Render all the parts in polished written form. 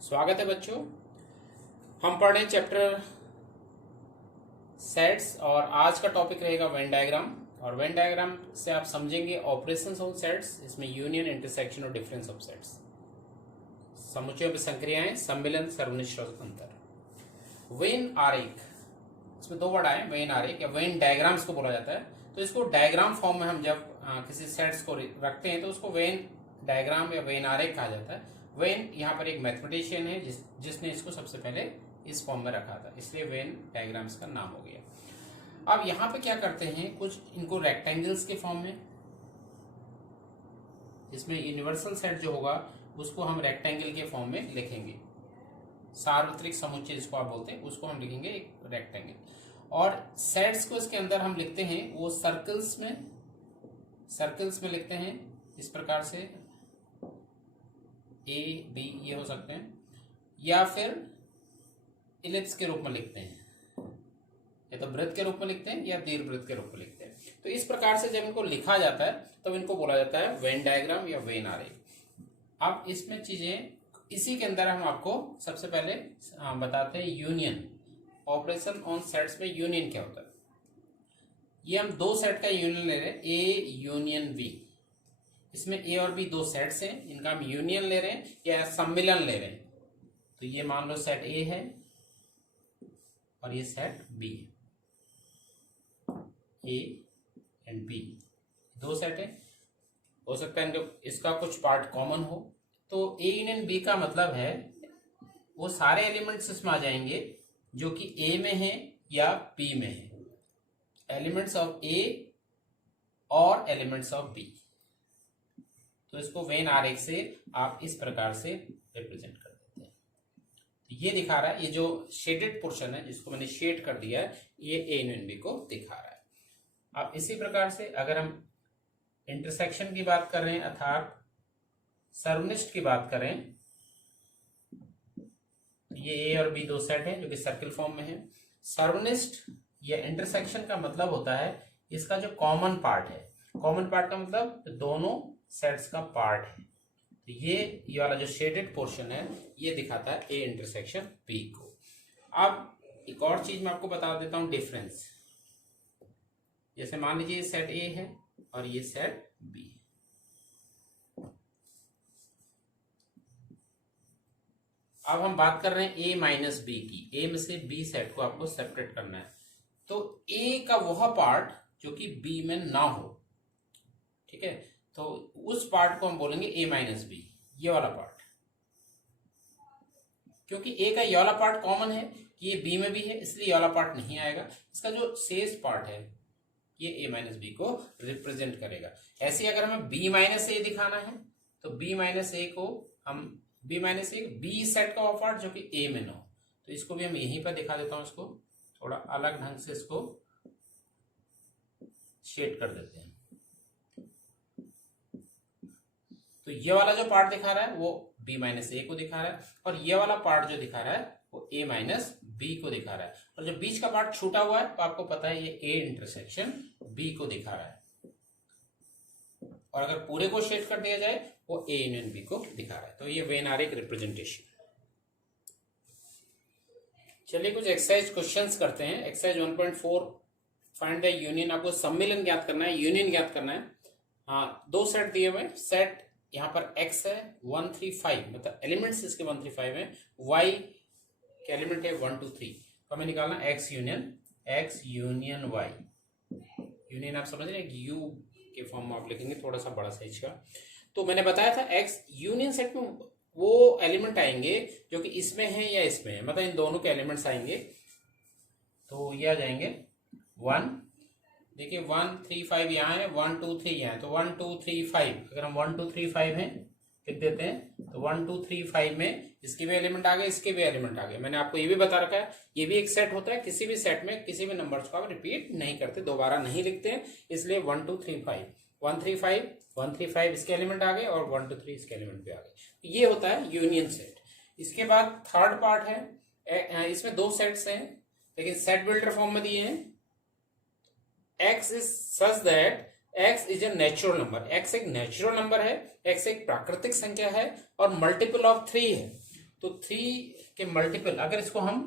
स्वागत है बच्चों। हम पढ़ रहे हैं चैप्टर सेट्स और आज का टॉपिक रहेगा वेन डायग्राम। और वेन डायग्राम से आप समझेंगे ऑपरेशंस ऑन सेट्स, इसमें यूनियन, इंटरसेक्शन और डिफरेंस ऑफ सेट्स, समुच्चयों पे संक्रियाएं, सम्मिलन, सर्वनिष्ठ और अंतर। वेन आरेख, इसमें दो वर्ड आए, वेन आरेख या वेन डायग्राम इसको बोला जाता है। तो इसको डायग्राम फॉर्म में हम जब किसी सेट्स को रखते हैं तो उसको वेन डायग्राम या वेन आरेख कहा जाता है। वेन यहाँ पर एक मैथमेटिशियन है जिसने इसको सबसे पहले इस फॉर्म में रखा था, इसलिए वेन डायग्राम्स का नाम हो गया। अब यहाँ पे क्या करते हैं, कुछ इनको रेक्टेंगल्स के फॉर्म में, इसमें यूनिवर्सल सेट जो होगा उसको हम रेक्टेंगल के फॉर्म में लिखेंगे। सार्वत्रिक समुच्चय जिसको आप बोलते हैं उसको हम लिखेंगे एक रेक्टेंगल। और सेट्स को इसके अंदर हम लिखते हैं वो सर्कल्स में लिखते हैं इस प्रकार से, ए बी ये हो सकते हैं, या फिर इलिप्स के रूप में लिखते हैं, या तो वृत्त के रूप में लिखते हैं या दीर्घवृत्त के रूप में लिखते हैं। तो इस प्रकार से जब इनको लिखा जाता है तब इनको बोला जाता है वेन डायग्राम या वेन आरेख। अब इसमें चीजें, इसी के अंदर हम आपको सबसे पहले बताते हैं यूनियन। ऑपरेशन ऑन सेट्स में यूनियन क्या होता है। ये हम दो सेट का यूनियन ले रहे हैं, ए यूनियन बी। इसमें ए और बी दो सेट्स हैं, इनका हम यूनियन ले रहे हैं या सम्मिलन ले रहे हैं। तो ये मान लो सेट ए है और ये सेट बी है, ए एंड बी दो सेट है। हो सकता है इसका कुछ पार्ट कॉमन हो। तो ए यूनियन बी का मतलब है वो सारे एलिमेंट्स इसमें आ जाएंगे जो कि ए में है या बी में है, एलिमेंट्स ऑफ ए और एलिमेंट्स ऑफ बी। तो इसको वेन आरेख से आप इस प्रकार से रिप्रेजेंट कर देते हैं। तो ये दिखा रहा है, ये जो शेडेड पोर्शन है जिसको मैंने शेड कर दिया है, ये ए यूनियन बी को दिखा रहा है। अब इसी प्रकार से अगर हम इंटरसेक्शन की बात कर रहे हैं अर्थात सर्वनिष्ठ की बात करें, तो ये ए और बी दो सेट है जो कि सर्किल फॉर्म में है। सर्वनिष्ठ या इंटरसेक्शन का मतलब होता है इसका जो कॉमन पार्ट है। कॉमन पार्ट का मतलब दोनों सेट्स का पार्ट है। तो ये वाला जो शेडेड पोर्शन है ये दिखाता है ए इंटरसेक्शन बी को। अब एक और चीज मैं आपको बता देता हूं, डिफरेंस। जैसे मान लीजिए सेट ए है और ये सेट बी है। अब हम बात कर रहे हैं ए माइनस बी की। ए में से बी सेट को आपको सेपरेट करना है। तो ए का वह पार्ट जो कि बी में ना हो, ठीक है, तो उस पार्ट को हम बोलेंगे ए माइनस बी, ये वाला पार्ट। क्योंकि ए का ये वाला पार्ट कॉमन है कि ये बी में भी है, इसलिए ये वाला पार्ट नहीं आएगा। इसका जो शेष पार्ट है ये ए माइनस बी को रिप्रेजेंट करेगा। ऐसे अगर हमें बी माइनस ए दिखाना है तो बी माइनस ए को हम B minus A B set का वो पार्ट जो कि ए में ना हो, तो इसको भी हम यहीं पर दिखा देता हूं। इसको थोड़ा अलग ढंग से इसको शेड कर देते हैं। तो ये वाला जो पार्ट दिखा रहा है वो b माइनस ए को दिखा रहा है, और ये वाला पार्ट जो दिखा रहा है वो a माइनस बी को दिखा रहा है। और जो बीच का पार्ट छूटा हुआ है तो आपको पता है ये a इंटरसेक्शन b को दिखा रहा है। और अगर पूरे को शेड कर दिया जाए वो a यूनियन b को दिखा रहा है। तो ये वेन आरेख रिप्रेजेंटेशन। चलिए कुछ एक्सरसाइज क्वेश्चंस करते हैं। Exercise 1.4 find the union. आपको सम्मिलन ज्ञात करना है, यूनियन ज्ञात करना है। हाँ, दो सेट दिए हुए, सेट यहाँ पर x है 1 3 5, मतलब एलिमेंट्स इसके 1 3 5 है, y के एलिमेंट है 1 2 3। तो हमें निकालना x यूनियन y। यूनियन आप समझ रहे हैं, u के फॉर्म में आप लिखेंगे थोड़ा सा बड़ा साइज का। तो मैंने बताया था x यूनियन सेट में वो एलिमेंट आएंगे जो कि इसमें है या इसमें है, मतलब इन दोनों के एलिमेंट्स आएंगे। तो ये आ जाएंगे 1, देखिए 1 3 5 यहाँ है, 1 2 3 यहाँ है, तो 1 2 3 5। अगर हम 1 2 3 5 है लिख देते हैं तो 1 2 3 5 में इसके भी एलिमेंट आ गए, इसके भी एलिमेंट आ गए। मैंने आपको ये भी बता रखा है ये भी एक सेट होता है। किसी भी सेट में किसी भी नंबर्स को आप रिपीट नहीं करते, दोबारा नहीं लिखते हैं, इसलिए 1 2 3 5 1 3 5 1 3 5 इसके एलिमेंट आ गए और 1 2 3 इसके एलिमेंट भी आ गए। ये होता है यूनियन सेट। इसके बाद थर्ड पार्ट है, इसमें दो सेट्स हैं लेकिन सेट बिल्डर फॉर्म में दिए हैं। x is such that x is a natural number। x एक नेचुरल नंबर है, x एक प्राकृतिक संख्या है और मल्टीपल ऑफ 3 है। तो 3 के मल्टीपल अगर इसको हम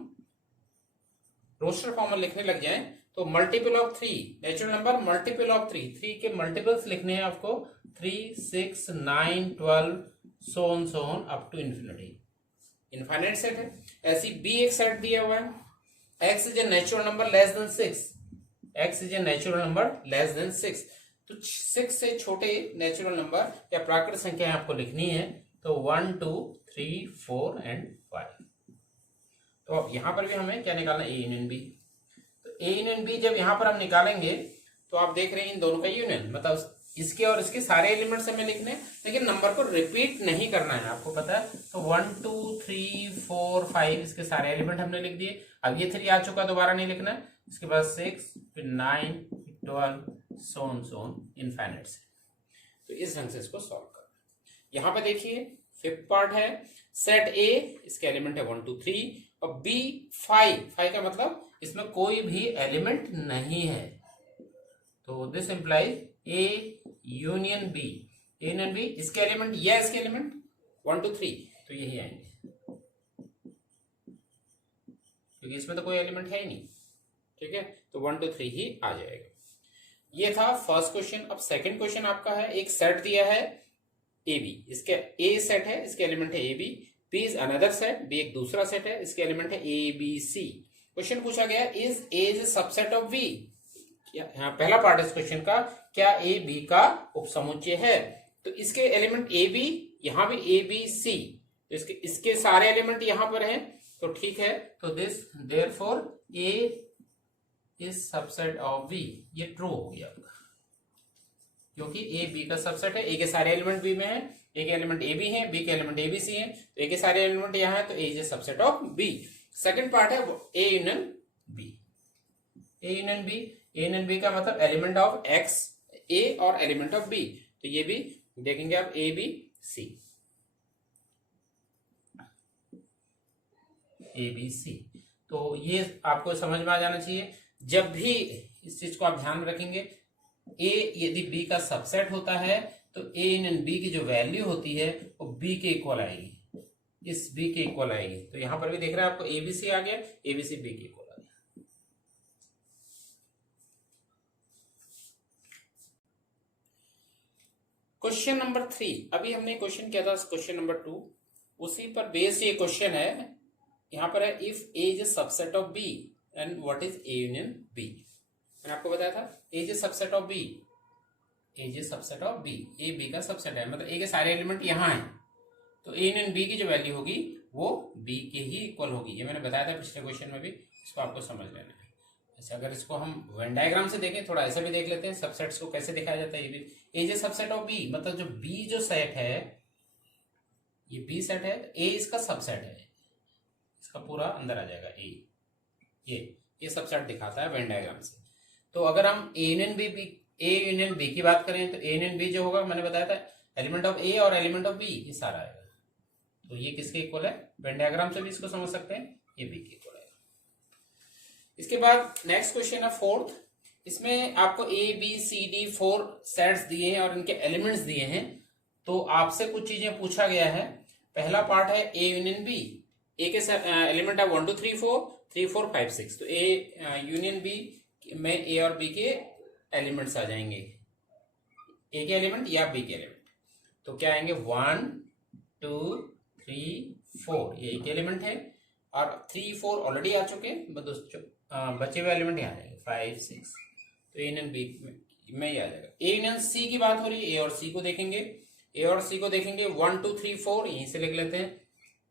रोस्टर फॉर्म में लिखने लग जाएं तो multiple of 3 natural number multiple of 3 के मल्टीपल्स लिखने हैं आपको 3, 6, 9, 12 so on up to infinity. Infinite set है। ऐसी बी एक सेट दिया हुआ है, x is a natural number less than 6, x is a natural number less than 6। तो 6 से छोटे नेचुरल नंबर या प्राकृत संख्या आपको लिखनी है, तो 1, 2, 3, 4 एंड 5। तो अब यहां पर भी हमें क्या निकालना है, ए यूनियन बी। तो ए यूनियन बी जब यहां पर हम निकालेंगे तो आप देख रहे हैं इन दोनों का यूनियन, मतलब इसके और इसके सारे एलिमेंट्स हमें लिखने, लेकिन नंबर को रिपीट नहीं करना है, आपको पता है। तो 1, 2, 3, 4, 5 इसके सारे एलिमेंट हमने लिख दिए। अब ये 3 आ चुका, दोबारा नहीं लिखना है। इसके बाद 6, फिर 9, 12 सो ऑन इनफाइनाइट से। तो इस ढंग से इसको सॉल्व कर। यहां पे देखिए फिफ्थ पार्ट है, सेट ए इसके एलिमेंट है 1, 2, 3 और बी 5 का मतलब इसमें कोई भी एलिमेंट नहीं है। तो this implies A union B. Union B इसके एलिमेंट या इसके एलिमेंट 1, 2, 3 तो यही आएंगे, क्योंकि इसमें तो कोई एलिमेंट है ही नहीं। ठीक है, तो 1, 2, 3 ही आ जाएगा। ये था फर्स्ट क्वेश्चन। अब सेकंड क्वेश्चन आपका है, एक सेट दिया है ए बी, इसके ए सेट है, इसके एलिमेंट है A B, B is another set, B एक दूसरा सेट है, इसके एलिमेंट है ए बी सी। क्वेश्चन पूछा गया is A is subset of B. यहाँ पहला पार्ट इस क्वेश्चन का, क्या ए बी का उपसमुच्चय है। तो इसके एलिमेंट ए बी, यहां भी ए बी सी, तो इसके सारे एलिमेंट यहां पर हैं, तो ठीक है। तो this therefore A is subset of B, ये ट्रू हो गया आपका, क्योंकि ए बी का सबसेट है। ए के सारे एलिमेंट बी में है, ए के एलिमेंट ए बी है, बी के एलिमेंट ए बी सी है, तो ए के सारे एलिमेंट यहाँ है, तो A is a subset of B. Second part है A union B. A union B, A union B का मतलब एलिमेंट ऑफ एक्स ए और एलिमेंट ऑफ बी, तो ये भी देखेंगे आप ए बी सी, ए बी सी। तो ये आपको समझ में आ जाना चाहिए। जब भी इस चीज को आप ध्यान में रखेंगे, ए यदि बी का सबसेट होता है तो ए यूनियन बी की जो वैल्यू होती है वो बी के इक्वल आएगी, इस बी के इक्वल आएगी। तो यहां पर भी देख रहे हैं आपको एबीसी आ गया, एबीसी बी के इक्वल आ गया। क्वेश्चन नंबर 3, अभी हमने क्वेश्चन किया था क्वेश्चन नंबर 2, उसी पर बेस्ड ये क्वेश्चन है। यहां पर है if A is subset of B and what is A union B. मैंने आपको बताया था A is subset of B, A is subset of B, A B का सबसेट है, मतलब ए के सारे एलिमेंट यहां हैं, तो ए यूनियन बी की जो वैल्यू होगी वो बी के ही इक्वल होगी। ये मैंने बताया था पिछले क्वेश्चन में भी, इसको आपको समझ लेना है। अच्छा, अगर इसको हम वेन डायग्राम से देखें, थोड़ा ऐसा भी देख लेते हैं सबसेट्स को कैसे दिखाया जाता है। ये भी ए इज सबसेट ऑफ बी, मतलब जो बी जो सेट है, ये बी सेट है, ए इसका सबसेट है, इसका पूरा अंदर आ जाएगा ए, ये सबसेट दिखाता है वेन डायग्राम से। तो अगर हम ए यूनियन बी की बात करें, तो ए यूनियन बी जो होगा, मैंने बताया था एलिमेंट ऑफ ए और एलिमेंट ऑफ बी ये सारा आएगा। तो ये किसके इक्वल है, वेन डायग्राम से भी इसको समझ सकते हैं, ये बी के इक्वल है। इसके बाद नेक्स्ट क्वेश्चन है फोर्थ। इसमें आपको A B C D 4 sets दिए हैं और इनके एलिमेंट्स दिए हैं। तो आपसे कुछ चीजें पूछा गया है। पहला पार्ट है ए यूनियन बी, ए के एलिमेंट है 1, 2, 3, 4, 3, 4, 5, 6। तो ए यूनियन बी में ए और बी के एलिमेंट्स आ जाएंगे, ए के एलिमेंट या बी के एलिमेंट। तो क्या आएंगे 1, 2, 3, 4, ये एक एलिमेंट है, और 3, 4 ऑलरेडी आ चुके हैं, बचे हुए एलिमेंट यहाँ आएंगे 5, 6। तो ए यूनियन बी में ही आ जाएगा। ए यूनियन सी की बात हो रही है, ए और सी को देखेंगे, ए और सी को देखेंगे 1, 2, 3, 4 यहीं से लिख लेते हैं।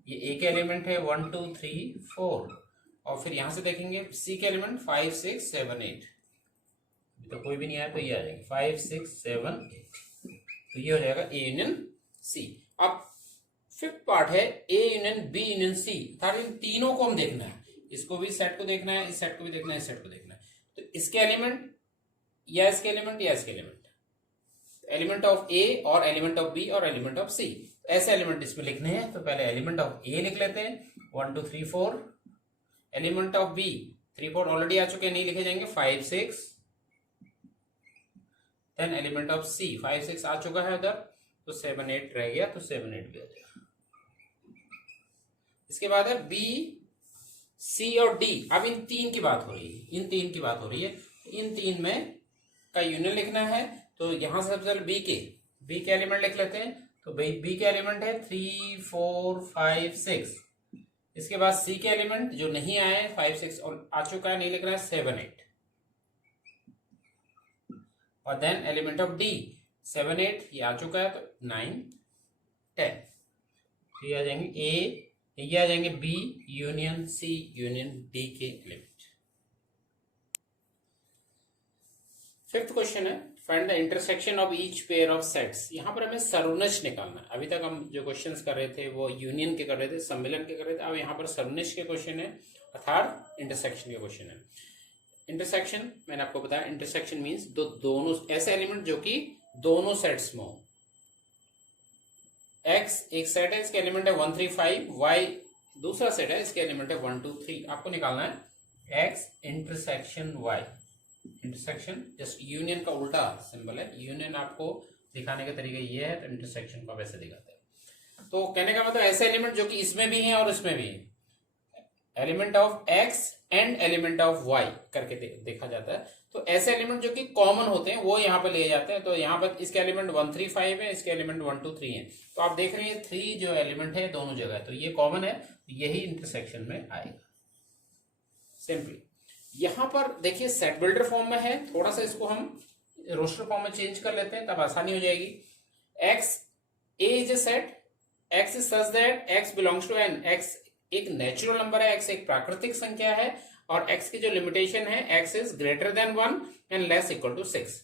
ये ए के एलिमेंट है 1, 2, 3, 4, और फिर यहां से देखेंगे सी के एलिमेंट 5, 6, 7, 8। तो कोई भी नहीं आया तो ये आ जाएगा 5, 6, 7, 8। तो ये हो जाएगा ए यूनियन सी। अब फिफ्थ पार्ट है A union B union C. इन तीनों को हम देखना है, इसको भी सेट को देखना है, इस सेट को भी देखना है, इस सेट को देखना है। तो इसके एलिमेंट या इसके एलिमेंट या इसके एलिमेंट, एलिमेंट ऑफ ए और एलिमेंट ऑफ बी और एलिमेंट ऑफ सी, ऐसे एलिमेंट इसमें लिखने हैं। तो पहले एलिमेंट ऑफ ए लिख लेते हैं 1, 2, 3, 4। एलिमेंट ऑफ बी 3, 4 ऑलरेडी आ चुके हैं, नहीं लिखे जाएंगे 5, 6। देन एलिमेंट ऑफ सी 5, 6 आ चुका है उधर, तो 7, 8 रह गया, तो 7, 8 भी आ जाएगा। इसके बाद है बी, सी और डी। अब इन तीन की बात हो रही है, इन तीन की बात हो रही है। इन तीन में का यूनियन लिखना है। तो यहां से सबसे पहले बी के एलिमेंट लिख लेते हैं। तो बी के एलिमेंट है 3, 4, 5, 6। इसके बाद सी के एलिमेंट जो नहीं आए 5, 6 और आ चुका है, नहीं लिख रहा है, 7, 8। और देन एलिमेंट ऑफ डी 7, 8 ये आ चुका है, तो 9, 10। तो ये आ जाएंगे ए, ये आ जाएंगे B union C union D के एलिमेंट। फिफ्थ क्वेश्चन है find the intersection of each pair of sets. यहां पर हमें सर्वनिश निकालना है। अभी तक हम जो क्वेश्चंस कर रहे थे वो यूनियन के कर रहे थे, सम्मिलन के कर रहे थे। अब यहाँ पर सर्वनिश के क्वेश्चन है, अर्थात इंटरसेक्शन के क्वेश्चन है। इंटरसेक्शन मैंने आपको बताया, इंटरसेक्शन मीन्स दोनों ऐसे एलिमेंट जो कि दोनों सेट्स में हो। एक्स एक सेट है, इसके एलिमेंट है 1, 3, 5। वाई दूसरा सेट है, इसके एलिमेंट है 1, 2, 3। आपको निकालना है X intersection Y. Intersection just union का उल्टा सिंबल है। यूनियन आपको दिखाने का तरीका ये है, तो इंटरसेक्शन को वैसे दिखाते हैं। तो कहने का मतलब ऐसे एलिमेंट जो कि इसमें भी हैं और इसमें भी है, element of X and element of Y करके देखा जाता है। तो ऐसे एलिमेंट जो कि कॉमन होते हैं वो यहाँ पे लिए जाते हैं। तो यहाँ पर इसके एलिमेंट 1, 3, 5 है, इसके एलिमेंट 1, 2, 3 है। तो आप देख रहे हैं 3 जो एलिमेंट है दोनों जगह है, तो ये कॉमन है, यही इंटरसेक्शन में आएगा सिंपली। यहां पर देखिए सेट बिल्डर फॉर्म में है, थोड़ा सा इसको हम रोस्टर फॉर्म में चेंज कर लेते हैं, तब आसानी हो जाएगी। X A is a set, X is such that X belongs to N. X एक नेचुरल नंबर है, एक्स एक प्राकृतिक संख्या है, और एक्स की जो लिमिटेशन है X is greater than 1 and less equal to 6।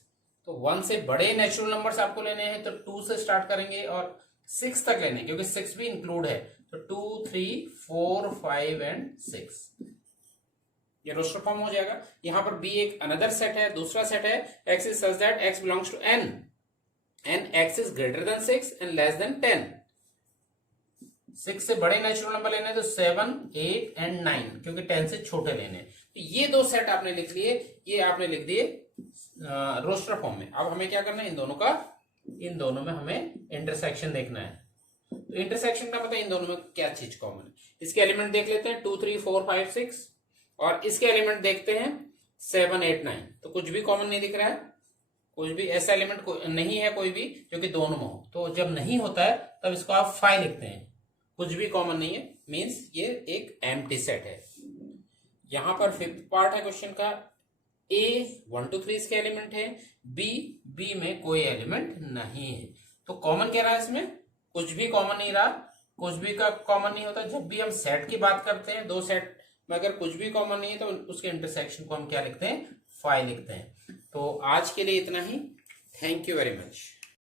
तो 1 से बड़े नेचुरल नंबर्स आपको लेने हैं, तो 2 से स्टार्ट करेंगे और 6 तक लेने, क्योंकि 6 भी इंक्लूड है। तो 2, 3, 4, 5 एंड 6 ये रोस्टर फॉर्म हो जाएगा। यहां पर बी एक अनदर सेट है, दूसरा सेट है, X is such that X belongs to N and X is greater than 6 and less than 10। 6 से बड़े नेचुरल नंबर लेने तो 7, 8 एंड 9, क्योंकि 10 से छोटे लेने। तो ये दो सेट आपने लिख लिए, ये आपने लिख दिए रोस्टर फॉर्म में। अब हमें क्या करना है, इन दोनों में हमें इंटरसेक्शन देखना है। तो इंटरसेक्शन का मतलब इन दोनों में क्या चीज कॉमन है। इसके एलिमेंट देख लेते हैं 2, 3, 4, 5, 6 और इसके एलिमेंट देखते हैं 7, 8, 9। तो कुछ भी कॉमन नहीं दिख रहा है, कुछ भी ऐसा एलिमेंट नहीं है कोई भी जो कि दोनों में हो। तो जब नहीं होता है तब इसको आप 5 लिखते हैं, कुछ भी कॉमन नहीं है, मींस ये एक एम्प्टी सेट है। यहां पर फिफ्थ पार्ट है क्वेश्चन का, ए 1, 2, 3 इसके एलिमेंट है, बी में कोई एलिमेंट नहीं है। तो कॉमन कह रहा है इसमें, कुछ भी कॉमन नहीं रहा, कुछ भी का कॉमन नहीं होता। जब भी हम सेट की बात करते हैं, दो सेट में अगर कुछ भी कॉमन नहीं है तो उसके इंटरसेक्शन को हम क्या लिखते हैं, 5 लिखते हैं। तो आज के लिए इतना ही। Thank you very much.